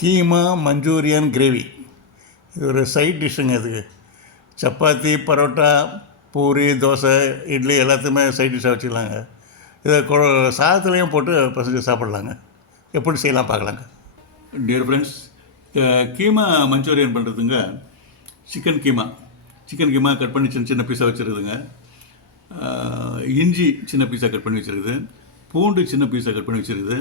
Keema Manchurian gravy. இது ஒரு side டிஷ்ஷுங்க இதுக்கு சப்பாத்தி பரோட்டா பூரி தோசை இட்லி எல்லாத்தையுமே சைட் டிஷ்ஷாக வச்சுக்கலாங்க. இதை கொ சாதத்துலேயும் போட்டு பசங்க சாப்பிட்லாங்க. எப்படி செய்யலாம் பார்க்கலாங்க. டியர் ஃப்ரெண்ட்ஸ் கீமா மஞ்சூரியன் பண்ணுறதுங்க chicken keema. Chicken keema cut பண்ணி சின்ன சின்ன பீஸாக வச்சுருதுங்க இஞ்சி சின்ன பீஸாக கட் பண்ணி வச்சுருக்குது. பூண்டு சின்ன பீஸாக கட் பண்ணி வச்சுருக்குது.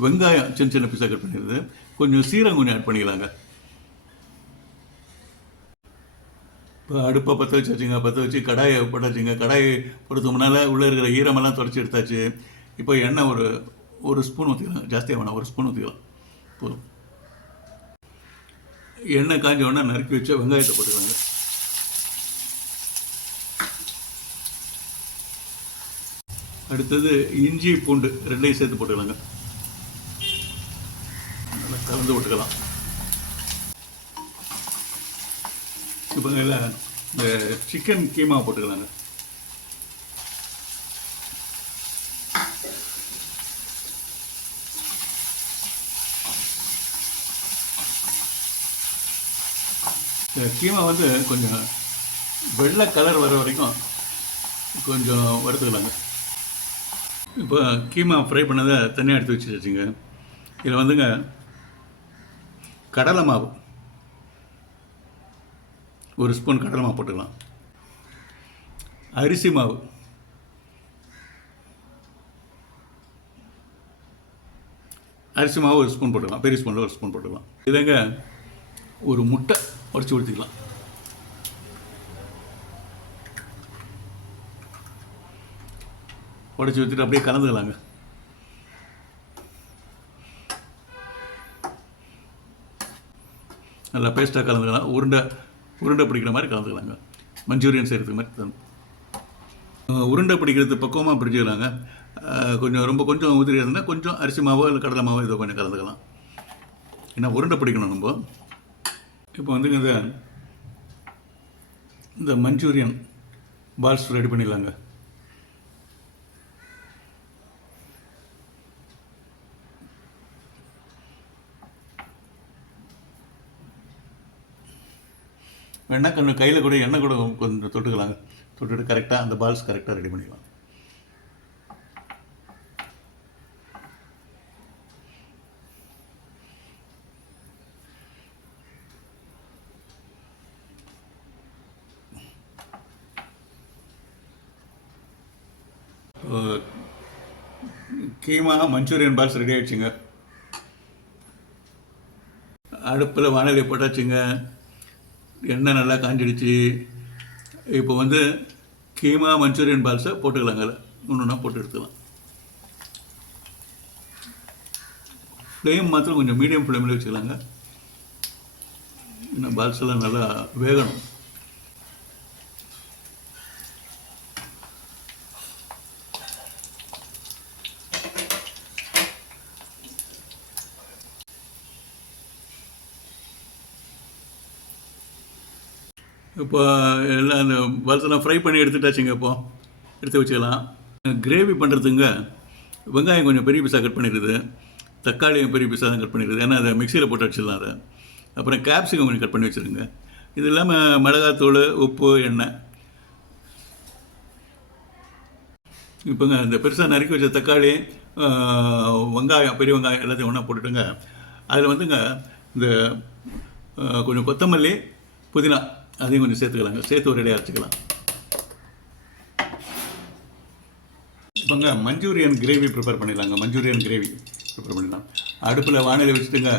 வெங்காயம் சின்ன சின்ன பீஸாக கட் பண்ணிடுது கொஞ்சம் சீரகம் கொஞ்சம் ஆட் பண்ணிக்கலாங்க. இப்போ அடுப்பை பற்ற வச்சு வச்சுங்க பற்ற வச்சு கடாயை போட்டு வச்சுங்க கடாயை போடுறதுக்கு உள்ளே இருக்கிற ஈரமெல்லாம் தொடச்சி எடுத்தாச்சு. இப்போ எண்ணெய் ஒரு ஒரு ஸ்பூன் ஊற்றிக்கலாம் ஜாஸ்தியாக வேணாம் ஒரு ஸ்பூன் ஊற்றிக்கலாம் போதும். எண்ணெய் காஞ்ச உடனே நறுக்கி வச்சு வெங்காயத்தை போட்டுக்கலாங்க. அடுத்தது இஞ்சி பூண்டு ரெண்டையும் சேர்த்து போட்டுக்கலாங்க. கலந்து விட்டுக்கலாம். இப்போ இதில் இந்த சிக்கன் கீமா போட்டுக்கலாங்க. இந்த கீமா வந்து கொஞ்சம் வெள்ளை கலர் வர வரைக்கும் கொஞ்சம் வறுத்துக்கலாங்க. இப்போ கீமா ஃப்ரை பண்ணதை தனியாக எடுத்து வச்சுருச்சுங்க இதில் வந்துங்க கடலை மாவு. ஒரு ஸ்பூன் கடலை மாவு போட்டுக்கலாம். அரிசி மாவு. அரிசி மாவு ஒரு ஸ்பூன் போட்டுக்கலாம். பெரிய ஸ்பூனில் ஒரு ஸ்பூன் போட்டுக்கலாம். இதுங்க ஒரு முட்டை உடச்சி ஊற்றிக்கலாம் உடச்சி ஊற்றிட்டு அப்படியே கலந்துக்கலாங்க. நல்லா பேஸ்ட்டாக கலந்துக்கலாம் உருண்டை உருண்டை பிடிக்கிற மாதிரி கலந்துக்கலாங்க. மஞ்சூரியன் செய்கிறது மாதிரி உருண்டை பிடிக்கிறது பக்குவமாக பிடிச்சிக்கலாங்க கொஞ்சம் ரொம்ப கொஞ்சம் உதிரி இருந்தால் கொஞ்சம் அரிசி மாவோ இல்லை கடலை மாவோ இதை கொஞ்சம் கலந்துக்கலாம். ஏன்னா உருண்டை பிடிக்கணும் நம்ம. இப்போ வந்துங்க இந்த இந்த மஞ்சூரியன் பால்ஸ் ரெடி பண்ணிடலாங்க. வேணா கொஞ்சம் கையில் கூட எண்ணெய் கூட கொஞ்சம் தொட்டுக்கலாங்க. தொட்டுட்டு கரெக்டாக அந்த பால்ஸ் கரெக்டாக ரெடி பண்ணிக்கலாம். கீமா மஞ்சூரியன் பால்ஸ் ரெடி ஆயிடுச்சுங்க. அடுப்பில் வானொலி போட்டாச்சுங்க. எண்ணெய் நல்லா காஞ்சிடுச்சு. இப்போ வந்து கீமா மஞ்சூரியன் பால்ஸை போட்டுக்கலாங்க அதில் ஒன்று ஒன்றா போட்டு எடுத்துக்கலாம். ஃப்ளேம் மாத்திரம் கொஞ்சம் மீடியம் ஃப்ளேமில் வச்சுக்கலாங்க. இன்னும் பால்ஸ் எல்லாம் நல்லா வேகணும். இப்போ எல்லாம் அந்த வறுத்தெல்லாம் ஃப்ரை பண்ணி எடுத்துட்டாச்சுங்க இப்போ. எடுத்து வச்சுக்கலாம். கிரேவி பண்ணுறதுங்க வெங்காயம் கொஞ்சம் பெரிய பீஸாக கட் பண்ணிடுது தக்காளியும் பெரிய பீஸாக தான் கட் பண்ணிடுது ஏன்னா அதை மிக்சியில் போட்டு வச்சிடலாம் அதை. அப்புறம் கேப்சிகம் கொஞ்சம் கட் பண்ணி வச்சுருங்க. இது இல்லாமல் மிளகாத்தூள் உப்பு எண்ணெய். இப்போங்க இந்த பெருசாக நறுக்கி வச்ச தக்காளி வெங்காயம் பெரிய வெங்காயம் எல்லாத்தையும் ஒன்றா போட்டுட்டுங்க. அதில் வந்துங்க இந்த கொஞ்சம் கொத்தமல்லி புதினா அதையும் கொஞ்சம் சேர்த்துக்கலாங்க. சேர்த்து ஒரு ரெடியாக அரைச்சிக்கலாம். இப்போங்க மஞ்சூரியன் கிரேவி ப்ரிப்பேர் பண்ணிடலாங்க. மஞ்சூரியன் கிரேவி ப்ரிப்பேர் பண்ணிடலாம். அடுப்பில் வானிலை வச்சுட்டுங்க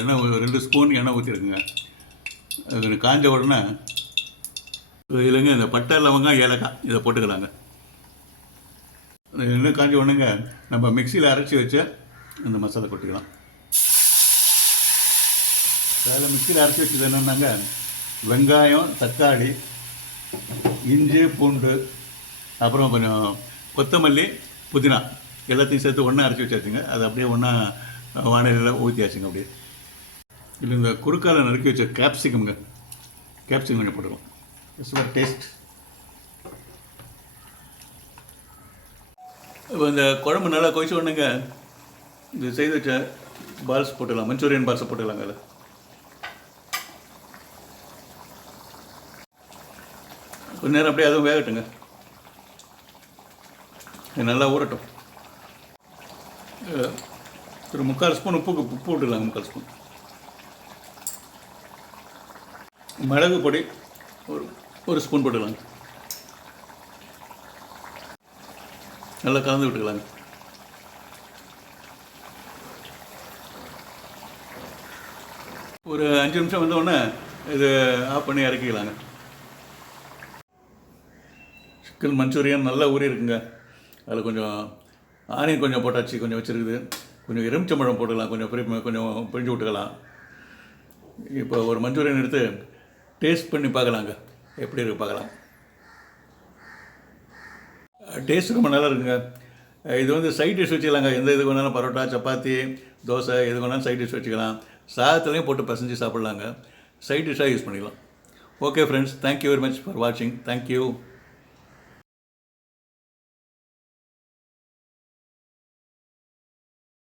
எண்ணெய் ஒரு ரெண்டு ஸ்பூன் எண்ணெய் ஊற்றிருக்குங்க அது காஞ்ச உடனே இதுலங்க இந்த பட்டை லவங்கம் ஏலக்காய் இதை போட்டுக்கலாங்க. எண்ணெய் காஞ்ச உடனேங்க நம்ம மிக்சியில் அரைச்சி வச்ச இந்த மசாலா கொட்டிக்கலாம். அதில் மிக்சியில் அரைச்சி வச்சது என்னென்னாங்க வெங்காயம் தக்காளி இஞ்சி பூண்டு அப்புறம் கொஞ்சம் கொத்தமல்லி புதினா எல்லாத்தையும் சேர்த்து ஒன்றா அரைச்சி வச்சாச்சுங்க. அது அப்படியே ஒன்றா வானிலையில் ஊற்றியாச்சுங்க அப்படியே. இல்லை இந்த குறுக்கால நறுக்கி வச்ச கேப்சிகம்ங்க கேப்சிகம் கொஞ்சம் போட்டுக்கலாம். இட்ஸ் ஃபார் டேஸ்ட் இப்போ இந்த குழம்பு நல்லா கொதிச்ச உடனேங்க இந்த செய்து வச்ச பால்ஸ் போட்டுக்கலாம். மஞ்சூரியன் பால்ஸை போட்டுக்கலாங்க அதில். கொஞ்ச நேரம் அப்படியே அதுவும் வேகட்டுங்க. நல்லா ஊறட்டும். ஒரு முக்கால் ஸ்பூன் உப்பு உப்பு போட்டுக்கலாங்க முக்கால் ஸ்பூன். மிளகு பொடி ஒரு ஒரு ஸ்பூன் போட்டுக்கலாங்க நல்லா கலந்து விட்டுக்கலாங்க. ஒரு அஞ்சு நிமிஷம் வந்த உடனே இது ஆஃப் பண்ணி இறக்கிக்கலாங்க. சிக்கன் மஞ்சூரியன் நல்லா ஊறி இருக்குங்க. அதில் கொஞ்சம் ஆனியன் கொஞ்சம் போட்டாச்சு கொஞ்சம் வச்சுருக்குது. கொஞ்சம் எலுமிச்சம்பழம் போட்டுக்கலாம் கொஞ்சம் பிரி கொஞ்சம் பிரிஞ்சு விட்டுக்கலாம். இப்போ ஒரு மஞ்சூரியன் எடுத்து டேஸ்ட் பண்ணி பார்க்கலாங்க. எப்படி இருக்கு பார்க்கலாம். டேஸ்ட் ரொம்ப நல்லா இருக்குங்க. இது வந்து சைட் டிஷ் வச்சுக்கலாங்க. எந்த இது வேணாலும் பரோட்டா சப்பாத்தி தோசை எது வேணாலும் சைட் டிஷ் வச்சுக்கலாம். சாதத்துலேயும் போட்டு பசஞ்சு சாப்பிட்லாங்க. சைட் டிஷ்ஷாக யூஸ் பண்ணிக்கலாம். Okay friends thank you very much for வாட்சிங் தேங்க்யூ